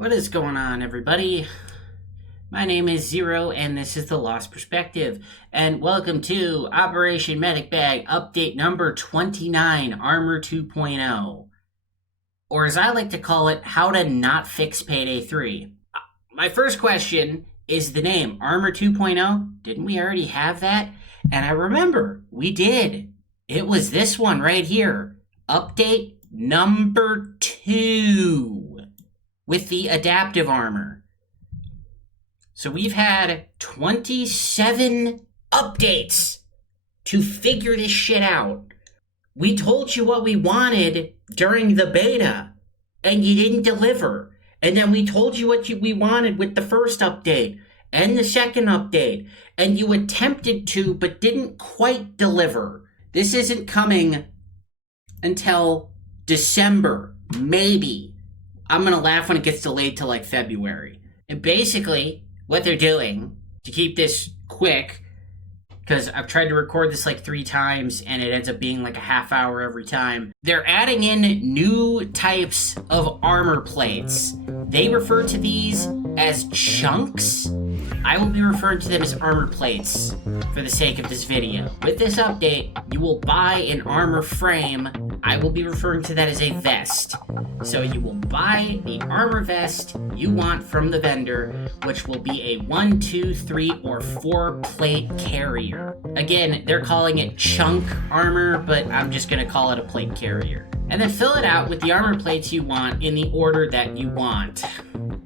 What is going on, everybody? My name is Zero, and this is The Lost Perspective. And welcome to Operation Medic Bag Update number 29, Armor 2.0. Or as I like to call it, How to Not Fix Payday 3. My first question is the name, Armor 2.0. Didn't we already have that? And I remember, we did. It was this one right here. Update number 2. With the adaptive armor. So we've had 27 updates to figure this shit out. We told you what we wanted during the beta, and you didn't deliver. And then we told you what we wanted with the first update and the second update, and you attempted to but didn't quite deliver. This isn't coming until December, maybe. I'm going to laugh when it gets delayed to like February. And basically, what they're doing, to keep this quick, because I've tried to record this like 3 times and it ends up being like a half hour every time, they're adding in new types of armor plates. They refer to these as chunks. I will be referring to them as armor plates for the sake of this video. With this update, you will buy an armor frame. I will be referring to that as a vest. So you will buy the armor vest you want from the vendor, which will be a 1, 2, 3, or 4 plate carrier. Again, they're calling it chunk armor, but I'm just gonna call it a plate carrier. And then fill it out with the armor plates you want in the order that you want.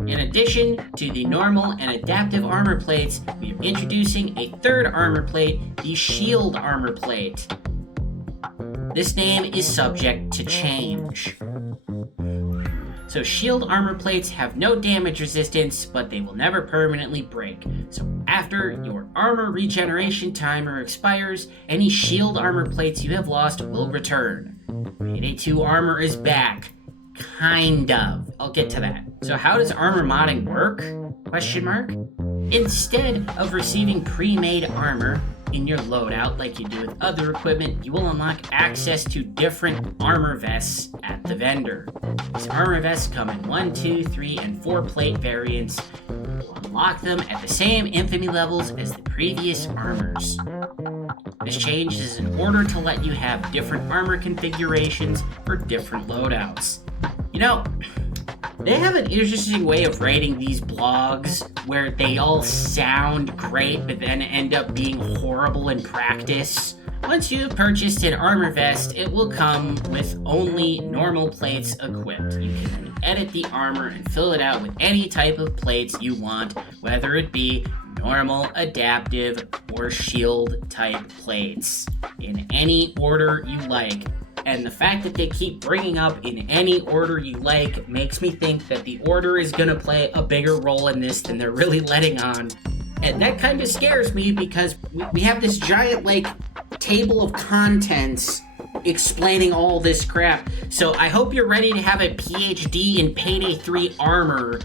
In addition to the normal and adaptive armor plates, we are introducing a third armor plate, the shield armor plate. This name is subject to change. So shield armor plates have no damage resistance, but they will never permanently break. So after your armor regeneration timer expires, any shield armor plates you have lost will return. Payday 2 armor is back. Kind of. I'll get to that. So how does armor modding work? Question mark. Instead of receiving pre-made armor in your loadout like you do with other equipment, you will unlock access to different armor vests at the vendor. These armor vests come in 1, 2, 3, and 4 plate variants. You'll unlock them at the same infamy levels as the previous armors. This change is in order to let you have different armor configurations for different loadouts. You know, they have an interesting way of writing these blogs where they all sound great but then end up being horrible in practice. Once you've purchased an armor vest, it will come with only normal plates equipped. You can then edit the armor and fill it out with any type of plates you want, whether it be normal, adaptive, or shield type plates, in any order you like. And the fact that they keep bringing up in any order you like makes me think that the order is going to play a bigger role in this than they're really letting on. And that kind of scares me because we have this giant, like, table of contents explaining all this crap. So I hope you're ready to have a PhD in Payday 3 armor.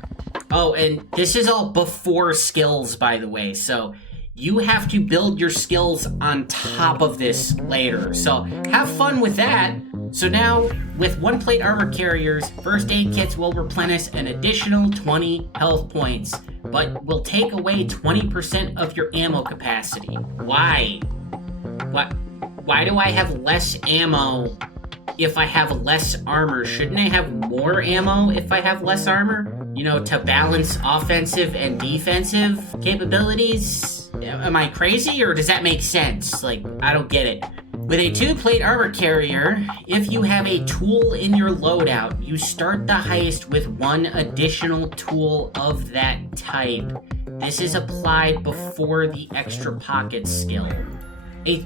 Oh, and this is all before skills, by the way. So you have to build your skills on top of this later. So have fun with that. So now, with 1 plate armor carriers, first aid kits will replenish an additional 20 health points, but will take away 20% of your ammo capacity. Why? Why do I have less ammo if I have less armor? Shouldn't I have more ammo if I have less armor? You know, to balance offensive and defensive capabilities? Am I crazy, or does that make sense? Like, I don't get it. With a 2-plate armor carrier, if you have a tool in your loadout, you start the heist with 1 additional tool of that type. This is applied before the extra pockets skill.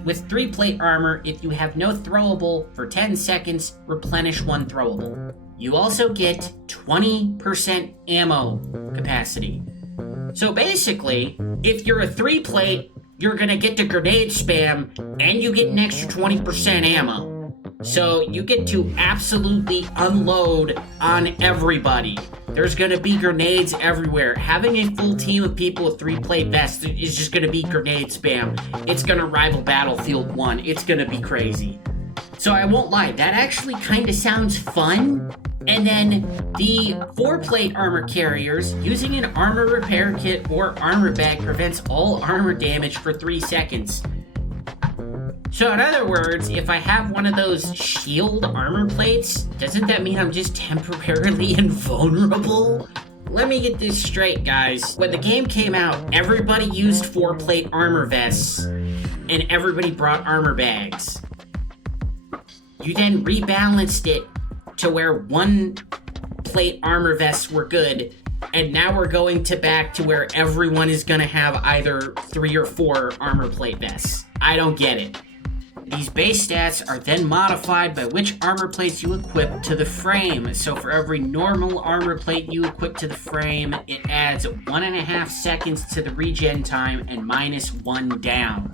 With 3-plate armor, if you have no throwable for 10 seconds, replenish 1 throwable. You also get 20% ammo capacity. So basically, if you're a 3-plate, you're gonna get to grenade spam, and you get an extra 20% ammo. So you get to absolutely unload on everybody. There's gonna be grenades everywhere. Having a full team of people with 3-plate vests is just gonna be grenade spam. It's gonna rival Battlefield 1. It's gonna be crazy. So I won't lie, that actually kind of sounds fun. And then the 4-plate armor carriers, using an armor repair kit or armor bag prevents all armor damage for 3 seconds. So in other words, if I have one of those shield armor plates, doesn't that mean I'm just temporarily invulnerable? Let me get this straight, guys. When the game came out, everybody used 4-plate armor vests, and everybody brought armor bags. You then rebalanced it to where 1-plate armor vests were good, and now we're going back to where everyone is gonna have either 3 or 4 armor plate vests. I don't get it. These base stats are then modified by which armor plates you equip to the frame. So for every normal armor plate you equip to the frame, it adds 1.5 seconds to the regen time and -1 down.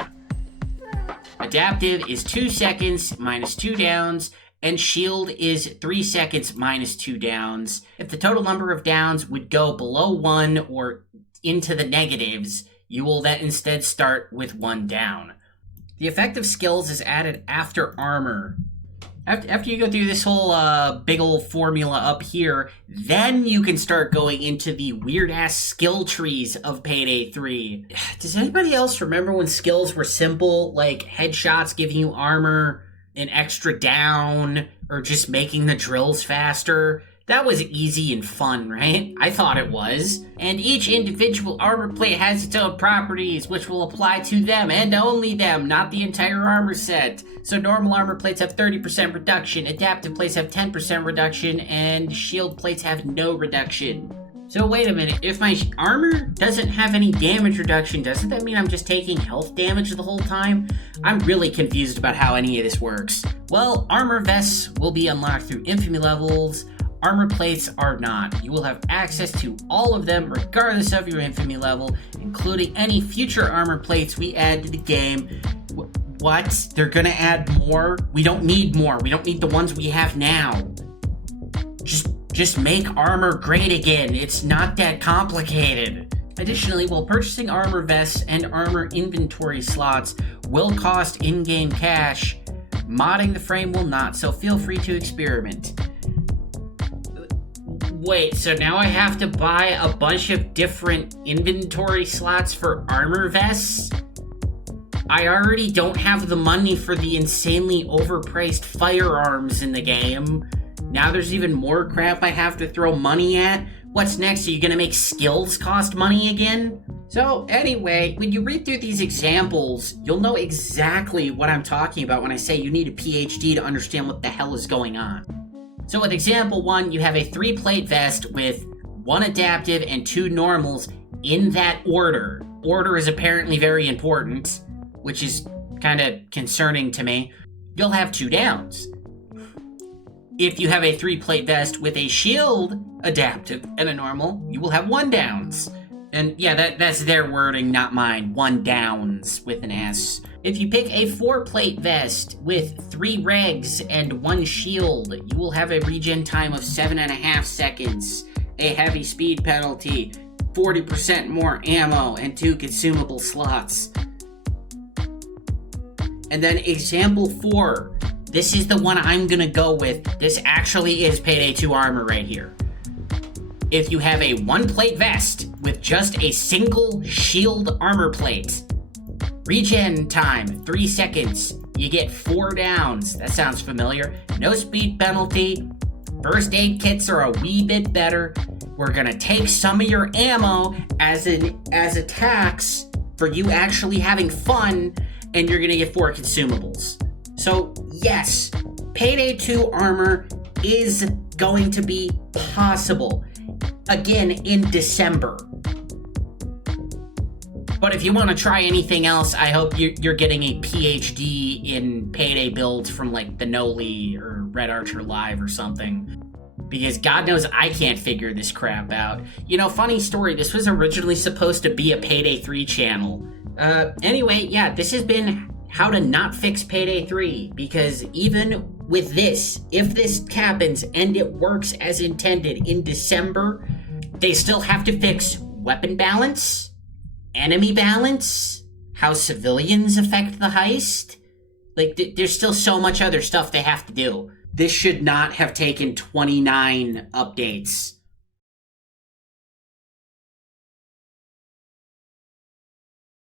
Adaptive is 2 seconds, -2 downs, and shield is 3 seconds, -2 downs. If the total number of downs would go below 1 or into the negatives, you will then instead start with 1 down. The effect of skills is added after armor. After you go through this whole big old formula up here, then you can start going into the weird-ass skill trees of Payday 3. Does anybody else remember when skills were simple, like headshots giving you armor, an extra down, or just making the drills faster? That was easy and fun, right? I thought it was. And each individual armor plate has its own properties, which will apply to them and only them, not the entire armor set. So normal armor plates have 30% reduction, adaptive plates have 10% reduction, and shield plates have no reduction. So wait a minute, if my armor doesn't have any damage reduction, doesn't that mean I'm just taking health damage the whole time? I'm really confused about how any of this works. Well, armor vests will be unlocked through infamy levels. Armor plates are not. You will have access to all of them regardless of your infamy level, including any future armor plates we add to the game. What? They're gonna add more? We don't need more. We don't need the ones we have now. Just make armor great again. It's not that complicated. Additionally, while purchasing armor vests and armor inventory slots will cost in-game cash, modding the frame will not, so feel free to experiment. Wait, so now I have to buy a bunch of different inventory slots for armor vests? I already don't have the money for the insanely overpriced firearms in the game. Now there's even more crap I have to throw money at? What's next? Are you gonna make skills cost money again? So anyway, when you read through these examples, you'll know exactly what I'm talking about when I say you need a PhD to understand what the hell is going on. So with example 1, you have a 3-plate vest with 1 adaptive and 2 normals in that order. Order is apparently very important, which is kind of concerning to me. You'll have 2 downs. If you have a 3-plate vest with a shield, adaptive, and a normal, you will have 1 downs. And yeah, that's their wording, not mine. 1 downs with an S. If you pick a 4-plate vest with 3 regs and 1 shield, you will have a regen time of 7.5 seconds, a heavy speed penalty, 40% more ammo, and 2 consumable slots. And then example 4. This is the one I'm gonna go with. This actually is Payday 2 armor right here. If you have a 1-plate vest with just a single shield armor plate, regen time, 3 seconds. You get 4 downs. That sounds familiar. No speed penalty. First aid kits are a wee bit better. We're gonna take some of your ammo as a tax for you actually having fun, and you're gonna get 4 consumables. So yes, Payday 2 armor is going to be possible. Again, in December. But if you want to try anything else, I hope you're getting a PhD in Payday builds from like the Noli or Red Archer Live or something. Because God knows I can't figure this crap out. You know, funny story, this was originally supposed to be a Payday 3 channel. Anyway, yeah, this has been how to not fix Payday 3. Because even with this, if this happens and it works as intended in December, they still have to fix weapon balance, enemy balance, how civilians affect the heist. Like, there's still so much other stuff they have to do. this should not have taken 29 updates